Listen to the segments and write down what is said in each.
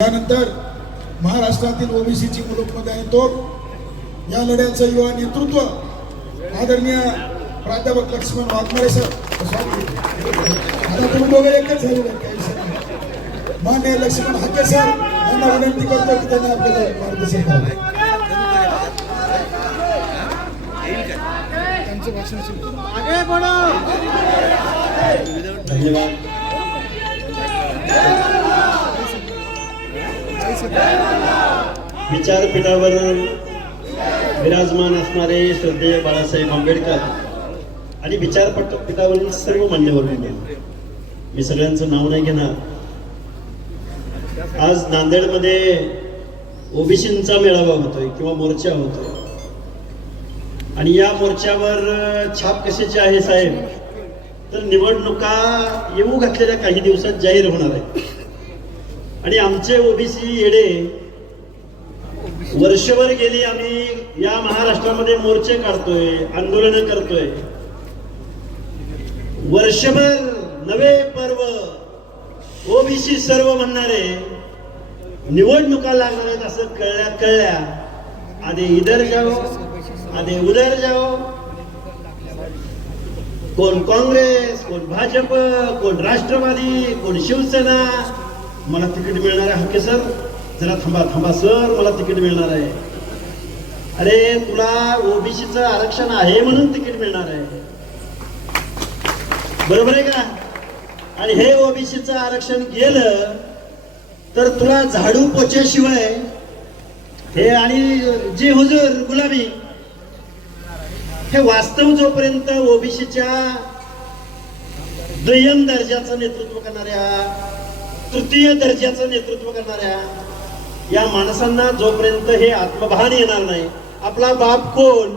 त्यानंतर महाराष्ट्रातील ओबीसीची मुलुकमध्ये येतो या लढ्याचं युवा नेतृत्व आदरणीय प्राध्यापक लक्ष्मण वाघमारे सर. आता तुम्ही दोघे एकच झालेले मान्य लक्ष्मण हाके सर यांना विनंती करतो की त्यांनी आपल्याला मार्गदर्शन करावे. धन्यवाद. विचारपीठावर विराजमान असणारे श्रद्धेय बाळासाहेब आंबेडकर आणि विचारपीठावरील सर्व मान्यवर, मी सगळ्यांचं नाव नाही घेणार. आज नांदेडमध्ये ओबीसींचा मेळावा होतोय किंवा मोर्चा होतोय आणि या मोर्चावर छाप कशाची आहे साहेब, तर निवडणुका येऊ घातलेल्या काही दिवसात जाहीर होणार आहे आणि आमचे ओबीसी येडे वर्षभर गेली आम्ही या महाराष्ट्रामध्ये मोर्चे काढतोय, आंदोलन करतोय. वर्षभर नवे पर्व ओबीसी सर्व म्हणणारे निवडणुका लागणार आहेत असं कळल्या आधी इधर जाओ आधी उधर जाओ. कोण काँग्रेस, कोण भाजप, कोण राष्ट्रवादी, कोण शिवसेना. मला तिकीट मिळणार आहे हाके सर, जरा थांबा सर, मला तिकीट मिळणार आहे. अरे तुला ओबीसीचं आरक्षण आहे म्हणून तिकीट मिळणार आहे, बरोबर आहे का? आणि हे ओबीसीचं आरक्षण गेलं तर तुला झाडू पोच्याशिवाय हे आणि जी हुजूर गुलाबी हे वास्तव जोपर्यंत ओबीसीच्या दुय्यम दर्जाचं नेतृत्व करणाऱ्या, तृतीय दर्जाचं नेतृत्व करणाऱ्या या माणसांना जोपर्यंत हे आत्मभान येणार नाही, आपला बाप कोण,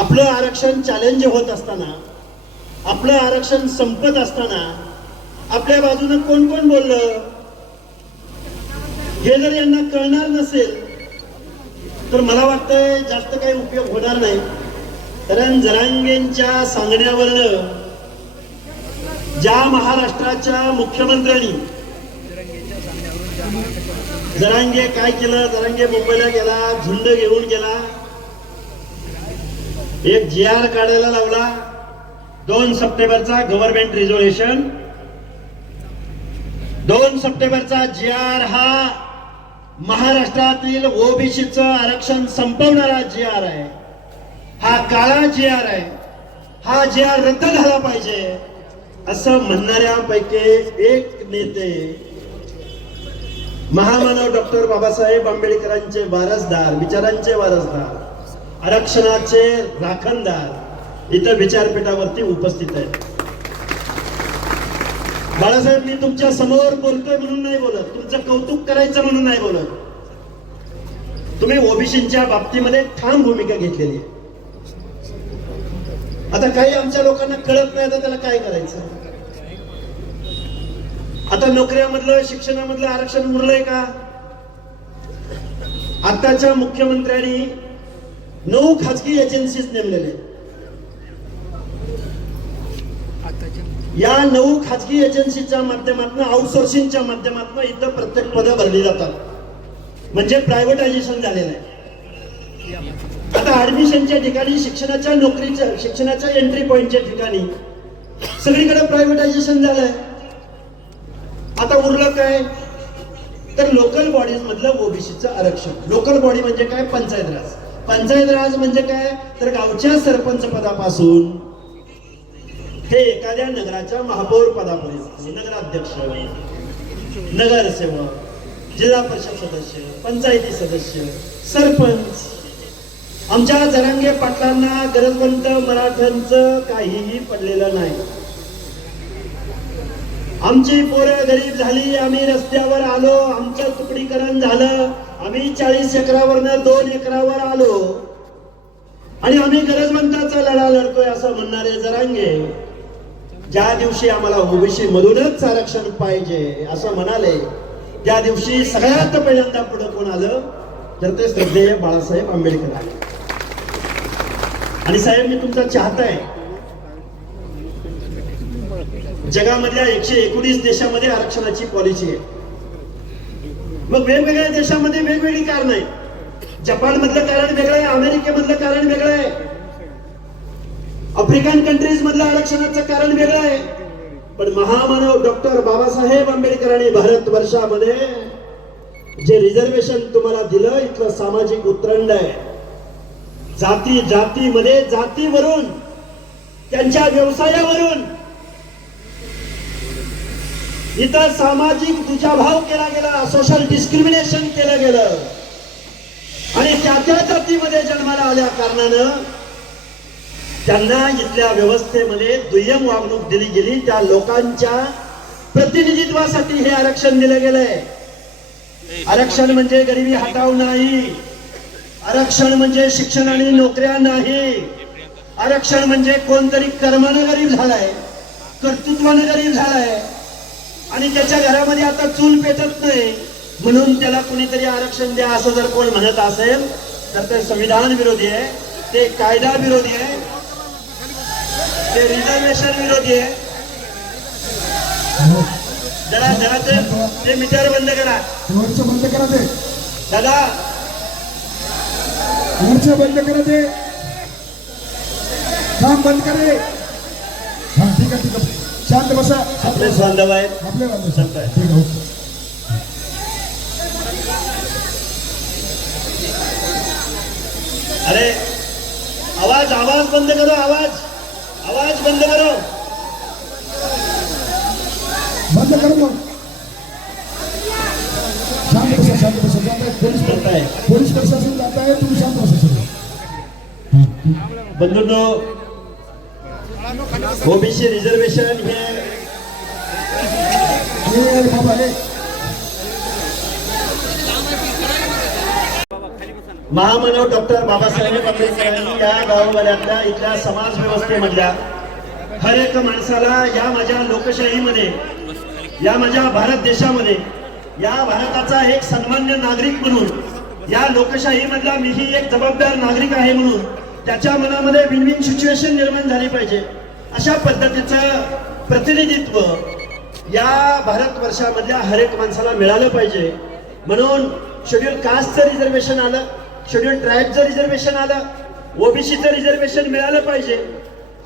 आपलं आरक्षण चॅलेंज होत असताना, आपलं आरक्षण संपत असताना आपल्या बाजूने कोण कोण बोललं हे जर यांना कळणार नसेल तर मला वाटतंय जास्त काही उपयोग होणार नाही. कारण जरांगेंच्या सांगण्यावरनं ज्या महाराष्ट्राच्या मुख्यमंत्र्यांनी जरांगे काय केलं, जरांगे मुंबईला गेला, झुंड घेऊन गेला, एक GR काढायला लावला 2 सप्टेंबरचा गव्हर्नमेंट रिझोल्युशन. 2 सप्टेंबरचा GR हा महाराष्ट्रातील ओबीसीचं आरक्षण संपवणारा GR आहे. हा काळा GR आहे. हा GR रद्द झाला पाहिजे असं म्हणणाऱ्यापैकी एक नेते महामानव डॉक्टर बाबासाहेब आंबेडकरांचे वारसदार, विचारांचे वारसदार, आरक्षणाचे राखणदार इथं विचारपीठावरती उपस्थित आहेत. बाळासाहेब, मी तुमच्या समोर बोलतोय म्हणून नाही बोलत, तुमचं कौतुक करायचं म्हणून नाही बोलत. तुम्ही ओबीसींच्या बाबतीमध्ये ठाम भूमिका घेतलेली आहे. आता काही आमच्या लोकांना कळत नाही, तर त्याला काय करायचं? आता नोकऱ्यामधलं, शिक्षणामधलं आरक्षण उरलंय का? आताच्या मुख्यमंत्र्यांनी 9 खाजगी एजन्सीज नेमलेले. या 9 खाजगी एजन्सीच्या माध्यमातून, आउटसोर्सिंगच्या माध्यमातून इथं प्रत्येक पदं भरली जातात, म्हणजे प्रायव्हेटायझेशन झालेलं आहे. आता ऍडमिशनच्या ठिकाणी, शिक्षणाच्या नोकरीच्या, शिक्षणाच्या एंट्री पॉइंटच्या ठिकाणी सगळीकडे प्रायव्हेटायझेशन झालंय. आता उरलं काय, तर लोकल बॉडीज मधलं ओबीसीचं आरक्षण. लोकल बॉडी म्हणजे काय? पंचायत राज. पंचायत राज म्हणजे काय, तर गावच्या सरपंच पदापासून हे एखाद्या नगराच्या महापौर पदापर्यंत, नगराध्यक्ष, नगरसेवक, जिल्हा परिषद सदस्य, पंचायती सदस्य, सरपंच. आमच्या जरांगे पाटलांना गरजवंत मराठ्यांचं काहीही पडलेलं नाही. आमची पोरं गरीब झाली, आम्ही रस्त्यावर आलो, आमचं तुकडीकरण झालं, आम्ही 40 एकरावरनं 2 एकरावर आलो आणि आम्ही गरजवंताचा लढा लढतोय असं म्हणणारे जरांगे ज्या दिवशी आम्हाला ओबीसी मधूनच आरक्षण पाहिजे असं म्हणाले, त्या दिवशी सगळ्यात पहिल्यांदा पुढे कोण आलं, तर ते श्रद्धेय बाळासाहेब आंबेडकर आले. आणि साहेब, मी तुमचा चाहता आहे. जगामधल्या 119 देशामध्ये आरक्षणाची पॉलिसी आहे. मग वेगवेगळ्या देशामध्ये वेगवेगळी कारण आहे. जपान मधलं कारण वेगळं आहे, अमेरिकेमधलं कारण वेगळं आहे, आफ्रिकन कंट्रीज मधलं आरक्षणाचं कारण वेगळं आहे. पण महामानव डॉक्टर बाबासाहेब आंबेडकरांनी भारतवर्षामध्ये जे रिझर्वेशन तुम्हाला दिलं, इथलं सामाजिक उतरंड आहे. जातीमध्ये जातीवरून, त्यांच्या व्यवसायावरून इथं सामाजिक दुजाभाव केला गेला, सोशल डिस्क्रिमिनेशन केलं गेलं. आणि त्या जातीमध्ये जन्माला आल्या कारणानं त्यांना इथल्या व्यवस्थेमध्ये दुय्यम वागणूक दिली गेली. त्या लोकांच्या प्रतिनिधित्वासाठी हे आरक्षण दिलं गेलंय. आरक्षण म्हणजे गरिबी हटाव नाही, आरक्षण म्हणजे शिक्षण आणि नोकऱ्या नाही, आरक्षण म्हणजे कोणतरी कर्मानं गरीब झालाय, कर्तृत्वानं गरीब झालाय आणि त्याच्या घरामध्ये आता चूल पेटत नाही म्हणून त्याला कुणीतरी आरक्षण द्या असं जर कोण म्हणत असेल तर ते संविधान विरोधी आहे, ते कायदा विरोधी आहे, ते रिझर्वेशन विरोधी आहे. जरा ते मीटर बंद करा, वरचं बंद करा, ते दादा वरचं बंद करा, ते काम बंद करे. हा ठीक आहे, ठीक आहे, शांत बसा. आपले बांधव आहेत, आपले बांधव शांत आहे. ठीक आहे. अरे आवाज बंद करो, आवाज बंद करो. बंद कर मग. शांत बसा, शांत बसा. जात आहे पोलीस प्रशासन जात आहे, तुम्ही शांत बसा सगळे. बंधूंनो, ओबीसी रिझर्वेशन हे बाबा हे महामानव डॉक्टर बाबासाहेब आंबेडकरांनी या गावावाल्यातल्या इथल्या समाज व्यवस्थेमधल्या हर एक माणसाला या माझ्या लोकशाहीमध्ये, या माझ्या भारत देशामध्ये, या भारताचा एक सन्मान्य नागरिक म्हणून, या लोकशाहीमधला मीही एक जबाबदार नागरिक आहे म्हणून त्याच्या मनामध्ये विन विन सिच्युएशन निर्माण झाली पाहिजे. अशा पद्धतीचं प्रतिनिधित्व या भारतवर्षामधल्या हर एक माणसाला मिळालं पाहिजे. म्हणून शेड्यूल कास्टचं रिझर्वेशन आलं, शेड्यूल ट्राईबचं रिझर्वेशन आलं, ओबीसीचं रिझर्वेशन मिळालं पाहिजे.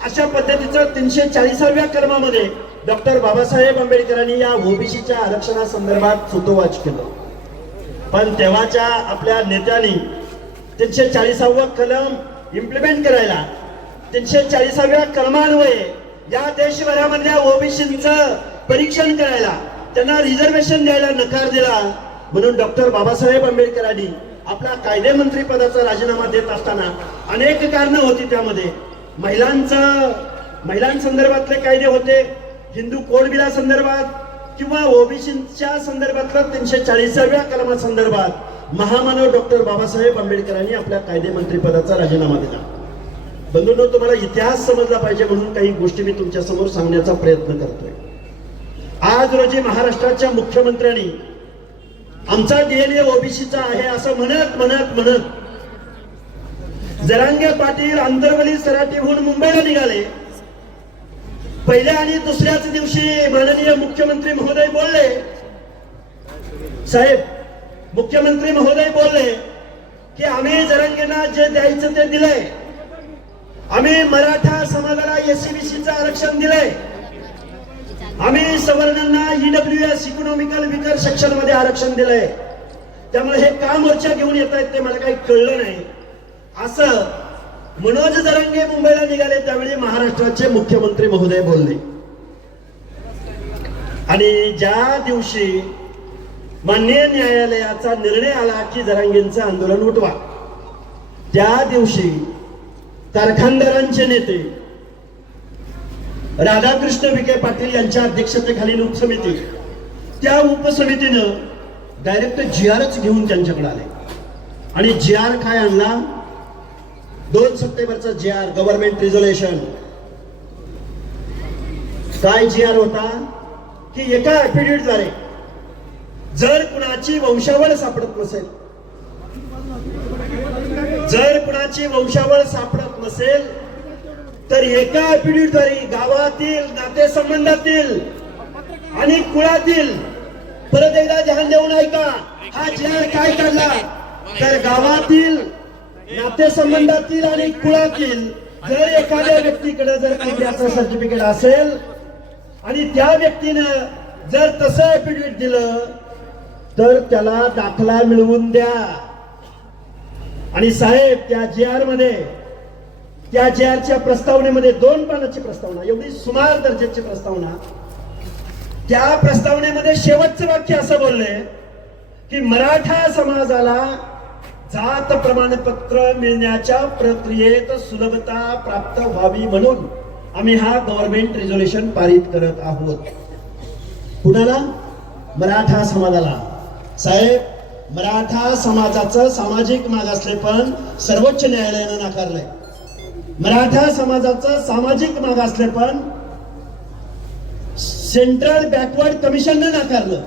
अशा पद्धतीचं 340व्या कलमामध्ये डॉक्टर बाबासाहेब आंबेडकरांनी या ओबीसीच्या आरक्षणासंदर्भात सूतोवाच केलं. पण तेव्हाच्या आपल्या नेत्यांनी 340वा कलम इम्प्लिमेंट करायला, 340व्या कलमान्वये या देशभरामधल्या ओबीसींचं परीक्षण करायला, त्यांना रिझर्वेशन द्यायला नकार दिला. म्हणून डॉक्टर बाबासाहेब आंबेडकरांनी आपला कायदेमंत्री पदाचा राजीनामा देत असताना अनेक कारणं होती. त्यामध्ये महिलांसंदर्भातले कायदे होते, हिंदू कोड बिला संदर्भात किंवा ओबीसीच्या संदर्भातल्या 340व्या कलमासंदर्भात महामानव डॉक्टर बाबासाहेब आंबेडकरांनी आपल्या कायदेमंत्री पदाचा राजीनामा दिला. बंधूंनो, तुम्हाला इतिहास समजला पाहिजे म्हणून काही गोष्टी मी तुमच्या समोर सांगण्याचा प्रयत्न करतोय. आज रोजी महाराष्ट्राच्या मुख्यमंत्र्यांनी आमचा डीएनए ओबीसीचा आहे असं म्हणत जरांगे पाटील आंतरवली सराटीहून मुंबईला निघाले. पहिल्या आणि दुसऱ्याच दिवशी माननीय मुख्यमंत्री महोदय बोलले, साहेब मुख्यमंत्री महोदय बोलले की आम्ही जरांगेंना जे द्यायचं ते दिलंय, आम्ही मराठा समाजाला एससीबीसीचं आरक्षण दिलंय, आम्ही सवर्णांना ईडब्ल्यूएस इकॉनॉमिकल विकर सेक्शन मध्ये आरक्षण दिलंय. त्यामुळे हे का मोर्चा घेऊन येत आहेत ते मला काही कळलं नाही असं मनोज जरांगे मुंबईला निघाले त्यावेळी महाराष्ट्राचे मुख्यमंत्री महोदय बोलले. आणि ज्या दिवशी माननीय न्यायालयाचा निर्णय आला की जरांगेंचं आंदोलन उठवा, त्या दिवशी कारखानदारांचे नेते राधाकृष्ण विखे पाटील यांच्या अध्यक्षतेखालील उपसमिती, त्या उपसमितीनं डायरेक्ट जीआरच घेऊन त्यांच्याकडे आले. आणि जीआर काय आणला? 2 सप्टेंबरचा जीआर, गव्हर्नमेंट रिझोल्युशन. काय जीआर होता की एका ऍफिडेव्हिटद्वारे जर कुणाची वंशावळ सापडत नसेल, तर एका ऍफिडेव्हिटद्वारे गावातील, नातेसंबंधातील आणि कुळातील परत एकदा ध्यान देऊन ऐका. हा जी आर काय काढला तर गावातील नातेसंबंधातील आणि कुळातील जर एखाद्या व्यक्तीकडे जर कॅबऱ्याचं सर्टिफिकेट असेल आणि त्या व्यक्तीनं जर तसं ऍफिडेव्हिट दिलं तर त्याला दाखला मिळवून द्या. आणि साहेब त्या जी आर मध्ये, त्या जी आरच्या प्रस्तावनेमध्ये 2 पानाची प्रस्तावना, एवढी सुमार दर्जाची प्रस्तावना, त्या प्रस्तावनेमध्ये शेवटचं वाक्य असं बोलले की मराठा समाजाला जात प्रमाणपत्र मिळण्याच्या प्रक्रियेत सुलभता प्राप्त व्हावी म्हणून आम्ही हा गव्हर्नमेंट रिझोल्युशन पारित करत आहोत. कुणाला? मराठा समाजाला. साहेब, मराठा समाजाचं सामाजिक मागासलेपण सर्वोच्च न्यायालयानं नाकारलंय. मराठा समाजाचं सामाजिक मागासलेपण सेंट्रल बॅकवर्ड कमिशनने नाकारलं.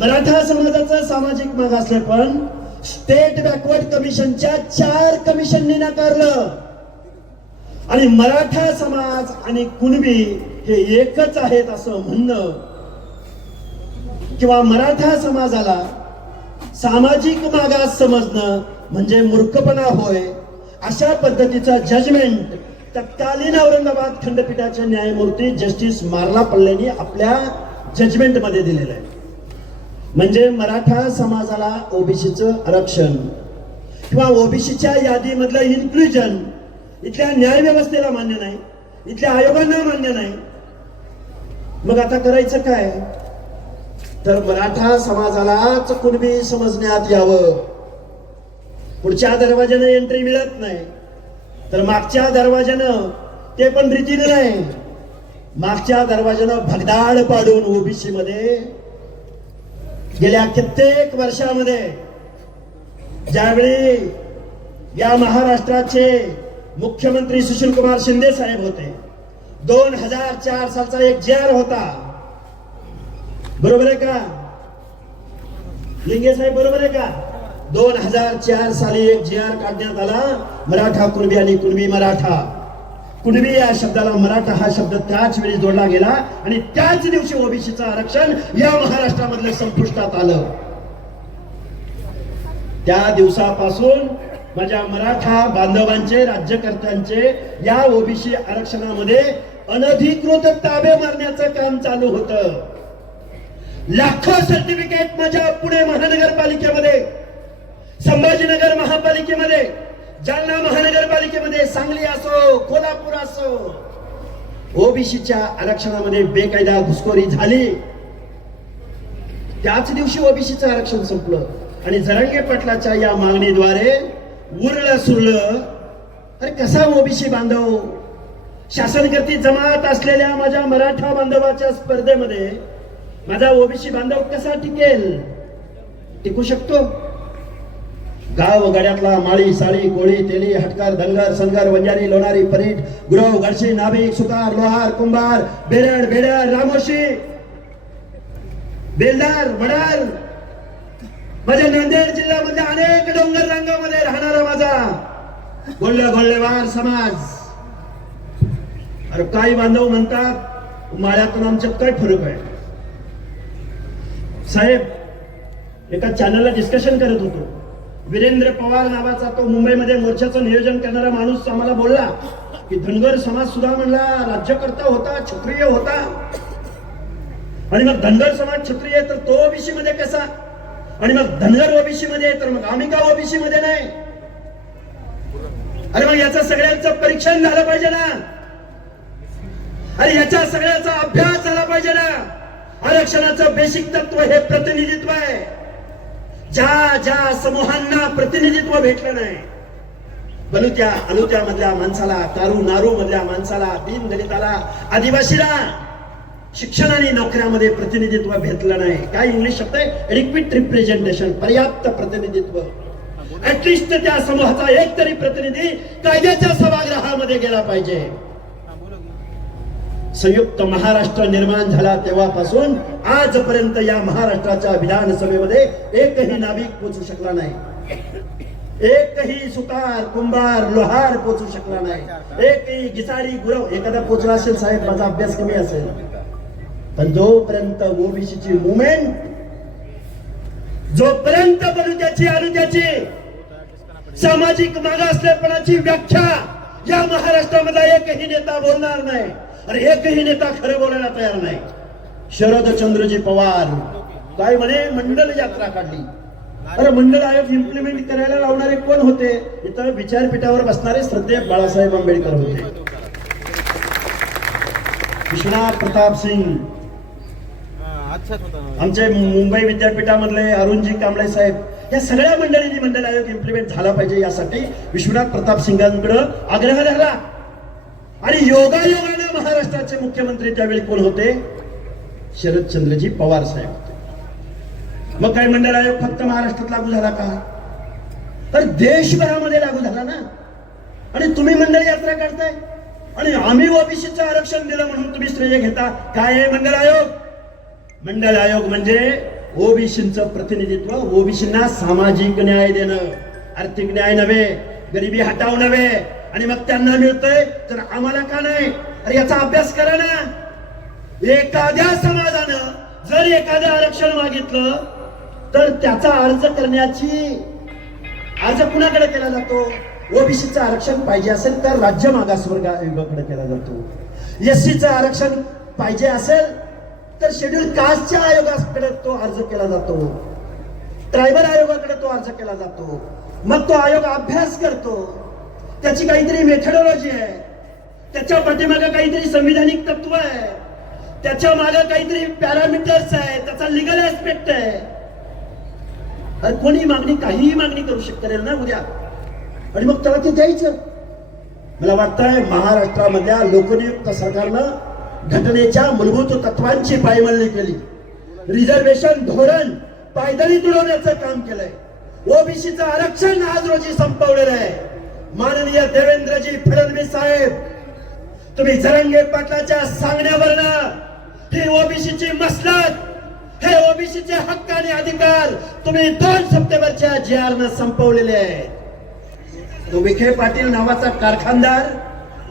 मराठा समाजाचं सामाजिक मागासलेपण स्टेट बॅकवर्ड कमिशनच्या 4 कमिशनने नाकारलं. आणि मराठा समाज आणि कुणबी हे एकच आहेत असं म्हणणं किंवा मराठा समाजाला सामाजिक मागास समजणं म्हणजे मूर्खपणा होय. अशा पद्धतीचा जजमेंट तत्कालीन औरंगाबाद खंडपीठाचे न्यायमूर्ती जस्टिस मार्ला पल्लेनी आपल्या जजमेंट मध्ये दिलेलं आहे. म्हणजे मराठा समाजाला ओबीसीचं आरक्षण किंवा ओबीसीच्या यादीमधलं इन्क्लुजन इथल्या न्याय व्यवस्थेला मान्य नाही, इथल्या आयोगांना मान्य नाही. मग आता करायचं काय? तर मराठा समाजालाच कुणबी समजण्यात यावं. पुढच्या दरवाज्यानं एंट्री मिळत नाही तर मागच्या दरवाज्यानं ते पण रीतीने नाही, मागच्या दरवाज्यानं भगदाड पाडून ओबीसी मध्ये गेल्या कित्येक वर्षामध्ये ज्यावेळी या महाराष्ट्राचे मुख्यमंत्री सुशील कुमार शिंदे साहेब होते, 2004 सालचा एक जी आर होता, बरोबर आहे का लिंगे साहेब, बरोबर आहे का? 2004 साली एक जी आर काढण्यात आला. मराठा कुणबी आणि कुणबी मराठा. कुणबी या शब्दाला मराठा हा शब्द त्याच वेळी जोडला गेला आणि त्याच दिवशी ओबीसीचं आरक्षण या महाराष्ट्रामधलं संपुष्टात आलं. त्या दिवसापासून माझ्या मराठा बांधवांचे, राज्यकर्त्यांचे या ओबीसी आरक्षणामध्ये अनधिकृत ताबे मारण्याचं काम चालू होतं. लाखो सर्टिफिकेट माझ्या पुणे महानगरपालिकेमध्ये, संभाजीनगर महापालिकेमध्ये, जालना महानगरपालिकेमध्ये, सांगली असो, कोल्हापूर असो, ओबीसीच्या आरक्षणामध्ये बेकायदा घुसखोरी झाली. त्याच दिवशी ओबीसीचं आरक्षण संपलं आणि जरांगे पाटलाच्या या मागणीद्वारे उरलं सुरलं. अरे कसा ओबीसी बांधव शासनकर्ती जमात असलेल्या माझ्या मराठा बांधवाच्या स्पर्धेमध्ये माझा ओबीसी बांधव कसा टिकेल? टिकू शकतो? गाव गड्यातला माळी, साळी, कोळी, तेली, हटकार, धनगर, सनगर, वंजारी, लोणारी, परीट, गुरव, गडशी, नाभिक, सुतार, लोहार, कुंभार, बेरड, बेडर, रामोशी, बेलदार, वडार, माझ्या नांदेड जिल्ह्यामधल्या अनेक डोंगर रांगामध्ये राहणारा माझा गोल्हेवार समाज. अरे काही बांधव म्हणतात माळ्यातून आमच्यात काय फरक आहे? साहेब, एका चॅनलला डिस्कशन करत होतो. वीरेंद्र पवार नावाचा तो मुंबईमध्ये मोर्चाचं नियोजन करणारा माणूस आम्हाला बोलला की धनगर समाज सुद्धा म्हणला राज्यकर्ता होता, क्षत्रिय होता, आणि मग धनगर समाज क्षत्रिय तर तो ओबीसी मध्ये कसा? आणि मग धनगर ओबीसी मध्ये तर मग आम्ही का ओबीसी मध्ये नाही? अरे मग याचं सगळ्यांचं परीक्षण झालं पाहिजे ना. अरे याच्या सगळ्याचा अभ्यास झाला पाहिजे ना. आरक्षणाचं बेसिक तत्व हे प्रतिनिधित्व आहे. ज्या ज्या समूहांना प्रतिनिधित्व भेटलं नाही, बलुत्या अलुत्या मधल्या माणसाला, तारू नारू मधल्या माणसाला, दीन दलिताला, आदिवासीला शिक्षण आणि नोकऱ्यामध्ये प्रतिनिधित्व भेटलं नाही. काय इंग्लिश शब्द आहे? एडिक्विट रिप्रेझेंटेशन, पर्याप्त प्रतिनिधित्व. ऍटलिस्ट त्या समूहाचा एक तरी प्रतिनिधी कायद्याच्या सभागृहामध्ये गेला पाहिजे. संयुक्त महाराष्ट्र निर्माण झाला तेव्हापासून आजपर्यंत या महाराष्ट्राच्या विधानसभेमध्ये एकही नाभिक पोचू शकला नाही, एकही सुतार, कुंभार, लोहार पोचू शकला नाही, एकही गिसाडी, गुरव एखादा पोचला असेल. साहेब, माझा अभ्यास कमी असेल, पण जोपर्यंत ओबीसीची मुवमेंट जोपर्यंत बलुत्याची अनुत्याची सामाजिक मागासलेपणाची व्याख्या या महाराष्ट्रामधला एकही नेता बोलणार नाही आणि एकही नेता खरं बोलायला तयार नाही. शरदचंद्रजी पवार काय म्हणे, मंडल यात्रा काढली. अरे मंडल आयोग इम्प्लिमेंट करायला लावणारे कोण होते? इतर विचारपीठावर बसणारे श्रद्धेय बाळासाहेब आंबेडकर होते. विश्वनाथ प्रताप सिंग, आमचे मुंबई विद्यापीठामधले अरुणजी कांबळे साहेब, या सगळ्या मंडळींनी मंडल आयोग इम्प्लिमेंट झाला पाहिजे यासाठी विश्वनाथ प्रताप सिंगांकडे आग्रह धरला. आणि योगायोगाने महाराष्ट्राचे मुख्यमंत्री त्यावेळी कोण होते? शरदचंद्रजी पवार साहेब होते. मग काय मंडळ आयोग फक्त महाराष्ट्रात लागू झाला का? तर देशभरामध्ये लागू झाला ना. आणि तुम्ही मंडळ यात्रा काढताय आणि आम्ही ओबीसीचं आरक्षण दिलं म्हणून तुम्ही श्रेय घेता. काय आहे मंडळ आयोग? मंडळ आयोग म्हणजे ओबीसीचं प्रतिनिधित्व, ओबीसींना सामाजिक न्याय देणं, आर्थिक न्याय नव्हे, गरिबी हटाव नव्हे. आणि मग त्यांना मिळतंय तर आम्हाला का नाही? अरे याचा अभ्यास करा ना. एखाद्या समाजानं जर एखादं आरक्षण मागितलं तर त्याचा अर्ज करण्याची अर्ज कुणाकडे केला जातो? ओबीसीचं आरक्षण पाहिजे असेल तर राज्य मागासवर्ग आयोगाकडे केला जातो. एससीचं आरक्षण पाहिजे असेल तर शेड्यूल कास्टच्या आयोगाकडे तो अर्ज केला जातो. ट्रायबल आयोगाकडे तो अर्ज केला जातो. मग तो आयोग अभ्यास करतो, त्याची काहीतरी मेथडॉलॉजी आहे, त्याच्या पाठीमागे काहीतरी संविधानिक तत्व आहे, त्याच्या मागे काहीतरी पॅरामीटर्स आहे, त्याचा लिगल ऍस्पेक्ट आहे. कोणी मागणी काहीही मागणी करू करेल ना उद्या, आणि मग त्याला ते द्यायचं. मला वाटतंय महाराष्ट्रामधल्या लोकनियुक्त सरकारनं घटनेच्या मूलभूत तत्वांची पायमल्ली केली. रिझर्वेशन धोरण पायदळी तुडवण्याचं काम केलंय. ओबीसीचं आरक्षण आज रोजी संपवलेलं आहे. माननीय देवेंद्रजी फडणवीस साहेब, तुम्ही जरांगे पाटलाच्या सांगण्यावरनं ही ओबीसीची मसलत, हे ओबीसीचे हक्क आणि अधिकार तुम्ही 2 सप्टेंबरच्या JR न संपवलेले आहेत. तो विखे पाटील नावाचा कारखानदार,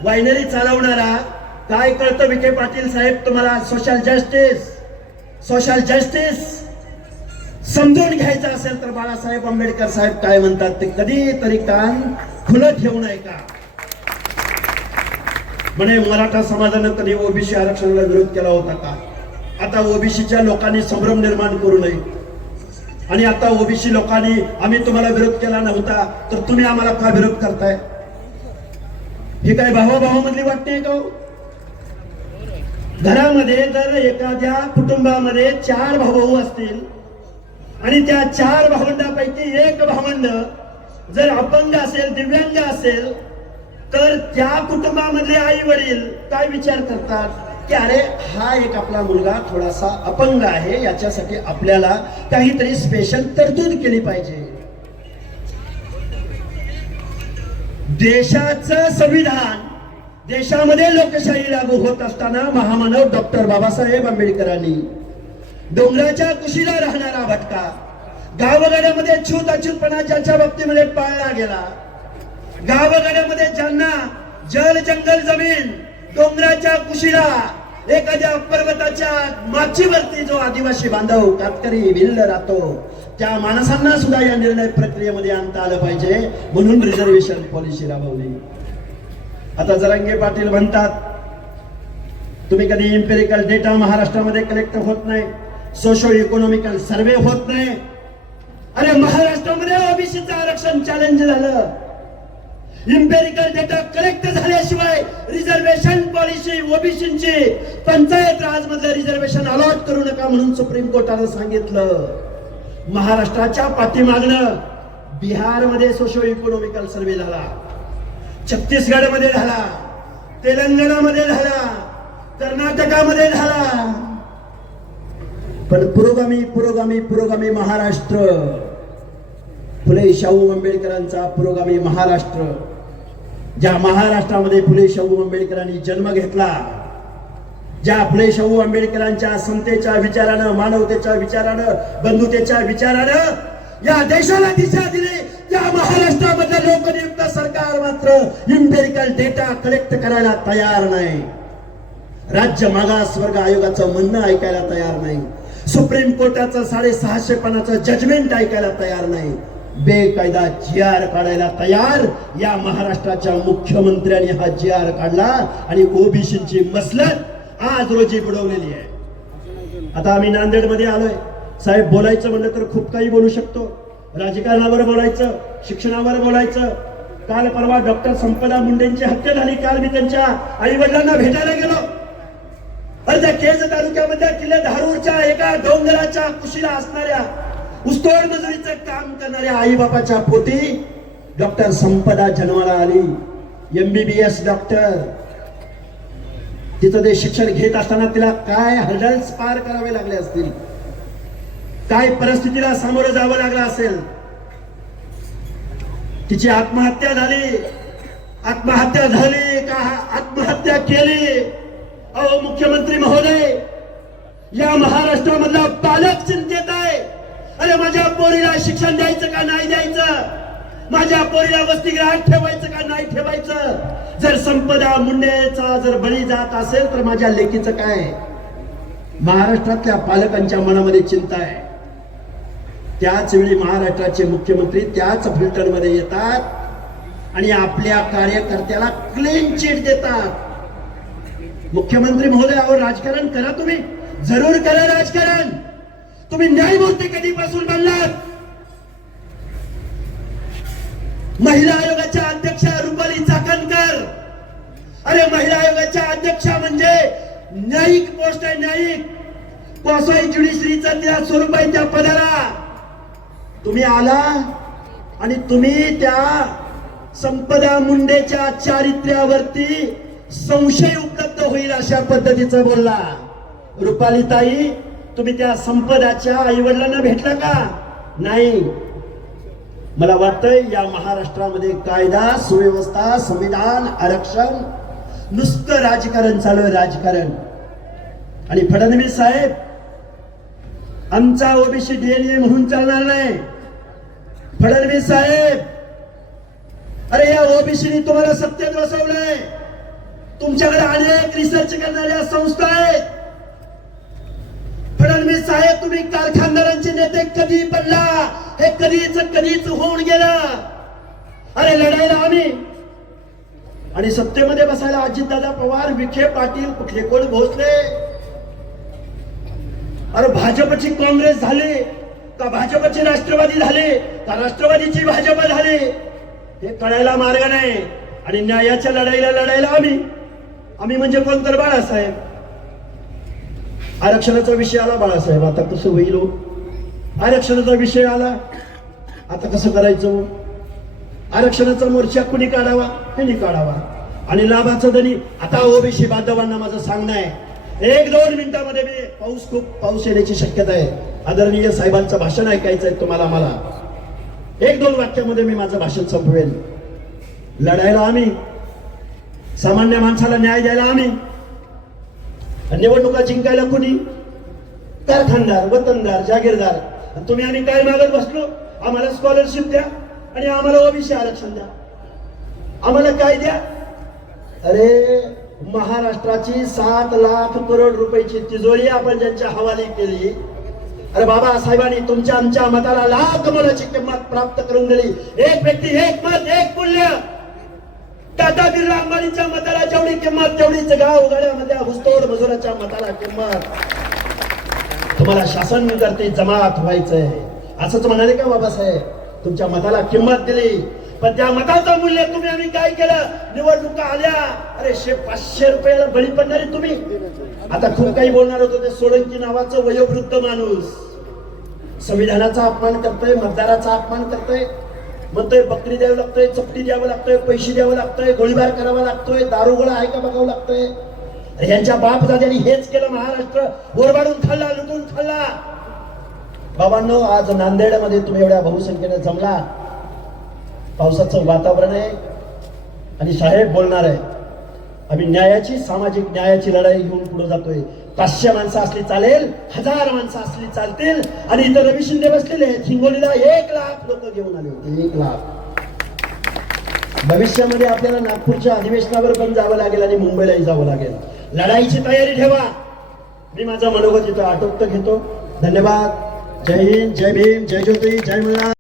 वायनरी चालवणारा, काय कळतं विखे पाटील साहेब तुम्हाला? सोशल जस्टिस समजून घ्यायचं असेल तर बाळासाहेब आंबेडकर साहेब काय म्हणतात ते कधीतरी कान खुलं ठेवू नये का? म्हणे मराठा समाजानं कधी ओबीसी आरक्षणाला विरोध केला होता का? आता ओबीसीच्या लोकांनी संभ्रम निर्माण करू नये. आणि आता ओबीसी लोकांनी आम्ही तुम्हाला विरोध केला नव्हता तर तुम्ही आम्हाला का विरोध करताय? ही काय भावाभावामधली वाटते का? घरामध्ये जर एखाद्या कुटुंबामध्ये 4 भाऊ असतील आणि त्या 4 भावंडापैकी एक भावंड जर अपंग असेल, दिव्यांग असेल, तर त्या कुटुंबामधले आई वडील काय विचार करतात की अरे हा एक आपला मुलगा थोडासा अपंग आहे, याच्यासाठी आपल्याला काहीतरी स्पेशल तरतूद केली पाहिजे. देशाचं संविधान, देशामध्ये लोकशाही लागू होत असताना महामानव डॉक्टर बाबासाहेब आंबेडकरांनी डोंगराच्या कुशीला राहणारा भटका, गावगाड्यामध्ये छूत अछूतपणा ज्याच्या बाबतीमध्ये पाळला गेला, गावगाड्यामध्ये ज्यांना जल जंगल जमीन डोंगराच्या कुशीला एखाद्या पर्वताच्या माचीवरती जो आदिवासी बांधव कातकरी भिल्ल राहतो, त्या माणसांना सुद्धा या निर्णय प्रक्रियेमध्ये आणता आलं पाहिजे म्हणून रिझर्वेशन पॉलिसी राबवली. आता जरांगे पाटील म्हणतात तुम्ही कधी इम्पेरिकल डेटा महाराष्ट्रामध्ये कलेक्ट होत नाही, सोशो इकॉनॉमिकल सर्वे होत नाही. अरे महाराष्ट्रामध्ये ओबीसीचं आरक्षण चॅलेंज झालं. इम्पेरिकल डेटा कलेक्ट झाल्याशिवाय रिझर्वेशन पॉलिसी ओबीसीची पंचायत राज मधलं रिझर्वेशन अलॉट करू नका म्हणून सुप्रीम कोर्टानं सांगितलं. महाराष्ट्राच्या पाठीमागणं बिहारमध्ये सोशो इकॉनॉमिकल सर्वे झाला, छत्तीसगडमध्ये झाला, तेलंगणामध्ये झाला, कर्नाटकामध्ये झाला. पण पुरोगामी पुरोगामी पुरोगामी महाराष्ट्र, फुले शाहू आंबेडकरांचा पुरोगामी महाराष्ट्र, ज्या महाराष्ट्रामध्ये फुले शाहू आंबेडकरांनी जन्म घेतला, ज्या फुले शाहू आंबेडकरांच्या समतेच्या विचारानं, मानवतेच्या विचारानं, बंधुतेच्या विचारानं या देशाला दिशा दिली, त्या महाराष्ट्रामधलं लोकनियुक्त सरकार मात्र इम्पेरिकल डेटा कलेक्ट करायला तयार नाही. राज्य मागासवर्ग आयोगाचं म्हणणं ऐकायला तयार नाही. सुप्रीम कोर्टाचं 650 पानाचं जजमेंट ऐकायला तयार नाही, बेकायदा GR काढायला तयार या महाराष्ट्राच्या मुख्यमंत्र्यांनी हा GR काढला आणि ओबीसीची मसलत आज रोजी बुडवलेली आहे. आता आम्ही नांदेडमध्ये आलोय. साहेब, बोलायचं म्हणलं तर खूप काही बोलू शकतो. राजकारणावर बोलायचं, शिक्षणावर बोलायचं. काल परवा डॉक्टर संपदा मुंडेंची हत्या झाली. काल मी त्यांच्या आई वडिलांना भेटायला गेलो. त्या केज तालुक्यामध्ये किल्ले धारूरच्या एका डोंगराच्या कुशीला असणाऱ्या ऊसतोड मजुरीचं काम करणाऱ्या आई बापाच्या पोटी डॉक्टर संपदा जन्माला आली. MBBS doctor. तिचं ते शिक्षण घेत असताना तिला काय हर्डल्स पार करावे लागले असतील, काय परिस्थितीला सामोरं जावं लागलं असेल. तिची आत्महत्या झाली. आत्महत्या झाली का आत्महत्या केली? अहो मुख्यमंत्री महोदय, या महाराष्ट्रामधला पालक चिंतेत आहे. अरे माझ्या पोरीला शिक्षण द्यायचं का नाही द्यायचं, माझ्या पोरीला वसतिगृहात ठेवायचं का नाही ठेवायचं. जर संपदा मुंडेचा जर बळी जात असेल तर माझ्या लेकीचं काय? महाराष्ट्रातल्या पालकांच्या मनामध्ये चिंता आहे. त्याच वेळी महाराष्ट्राचे मुख्यमंत्री त्याच फिल्टरमध्ये येतात आणि आपल्या कार्यकर्त्याला क्लीन चिट देतात. मुख्यमंत्री महोदय, अहो राजकारण करा, तुम्ही जरूर करा राजकारण. तुम्ही न्यायमूर्ती कधीपासून बनलात? महिला आयोगाच्या अध्यक्षा रुपाली चाकणकर. अरे महिला आयोगाच्या अध्यक्षा म्हणजे न्यायिक पोस्ट आहे, न्यायिक. क्वासाई ज्युडिशरीचा त्या स्वरूप आहे त्या पदाला. तुम्ही आला आणि तुम्ही त्या संपदा मुंडेच्या चारित्र्यावरती संशय उपलब्ध होईल अशा पद्धतीचं बोलला. रुपाली ताई, तुम्ही त्या संपदाच्या आई वडिलांना भेटला का? नाही. मला वाटतंय या महाराष्ट्रामध्ये कायदा सुव्यवस्था, संविधान, आरक्षण, नुसतं राजकारण चालू आहे, राजकारण. आणि फडणवीस साहेब, आमचा ओबीसी DNA म्हणून चालणार नाही. फडणवीस साहेब, अरे या ओबीसीने तुम्हाला सत्तेत बसवलंय. तुमच्याकडे अनेक रिसर्च करणाऱ्या संस्था आहेत. फडणवीस साहेब, तुम्ही कारखानदारांचे नेते कधी बनला? हे कधीच होऊन गेलं. अरे लढायला आम्ही आणि सत्तेमध्ये बसायला अजितदादा पवार, विखे पाटील, कुठले कोण भोसले. अरे भाजपची काँग्रेस झाली का भाजपची राष्ट्रवादी झाली का राष्ट्रवादीची भाजप झाली हे कळायला मार्ग नाही. आणि न्यायाच्या लढाईला आम्ही म्हणजे कोण तर बाळासाहेब. आरक्षणाचा विषय आला बाळासाहेब, आता कसं होईल? आरक्षणाचा विषय आला, आता कसं करायचं? आरक्षणाचा मोर्चा कुणी काढावा? त्यांनी काढावा. आणि लाभाचं दनी आता ओबीसी बांधवांना माझं सांगणं आहे, 1-2 मिनिटांमध्ये मी खूप पाऊस येण्याची शक्यता आहे. आदरणीय साहेबांचं भाषण ऐकायचं आहे तुम्हाला. मला 1-2 वाक्यामध्ये मी माझं भाषण संपवेल. लढायला आम्ही, सामान्य माणसाला न्याय द्यायला आम्ही. निवडणुका जिंकायला कुणी? कारखानदार, वतनदार, जागीरदार. तुम्ही आम्ही काय मागत बसलो? आम्हाला स्कॉलरशिप द्या आणि आम्हाला ओबीसी आरक्षण द्या. आम्हाला काय द्या? अरे महाराष्ट्राची 7 लाख करोड रुपयाची तिजोरी आपण ज्यांच्या हवाली केली. अरे बाबा साहेबांनी तुमच्या आमच्या मताला लाख मोलाची किंमत प्राप्त करून दिली. एक व्यक्ती, एक मत, एक मूल्य. टाटा बिर्ला अंबानीच्या मताला जेवढी किंमत तेवढीच गाव गाड्यामध्ये ऊसतोड मजुराच्या मताला किंमत. तुम्हाला शासन करते जमात व्हायचंय असंच म्हणाले का बाबासाहेब? तुमच्या मताला किंमत दिली, पण त्या मताचं मूल्य तुम्ही आम्ही काय केलं? निवडणुका आल्या, अरे 500 रुपयाला बळी पडणारे तुम्ही. आता खूप काही बोलणार होतो. ते सोळंकी नावाचं वयोवृद्ध माणूस संविधानाचा अपमान करतोय, मतदाराचा अपमान करतोय. म्हणतोय बकरी द्यावं लागतोय, चपटी द्यावं लागतोय, पैसे द्यावं लागतोय, गोळीबार करावा लागतोय, दारुगोळा आहे का बघावं लागतोय. यांच्या बाप दाद्यांनी हेच केलं. महाराष्ट्र ओरबाडून खाल्ला, लुटून खाल्ला. बाबांनो, आज नांदेडमध्ये तुम्ही एवढ्या बहुसंख्येने जमला. पावसाचं वातावरण आहे आणि साहेब बोलणार आहे. आम्ही न्यायाची, सामाजिक न्यायाची लढाई घेऊन पुढे जातोय. 500 माणसं असली चालेल, 1000 माणसं असली चालतील. आणि इथं रवी शिंदे बसलेले आहेत. हिंगोलीला 1 लाख लोक घेऊन आले होते. 1 लाख. भविष्यामध्ये आपल्याला नागपूरच्या अधिवेशनावर पण जावं लागेल आणि मुंबईलाही जावं लागेल. लढाईची तयारी ठेवा. मी माझा मनोगत इथं आटोपत घेतो. धन्यवाद. जय हिंद, जय भीम, जय ज्योती, जय मल्हार.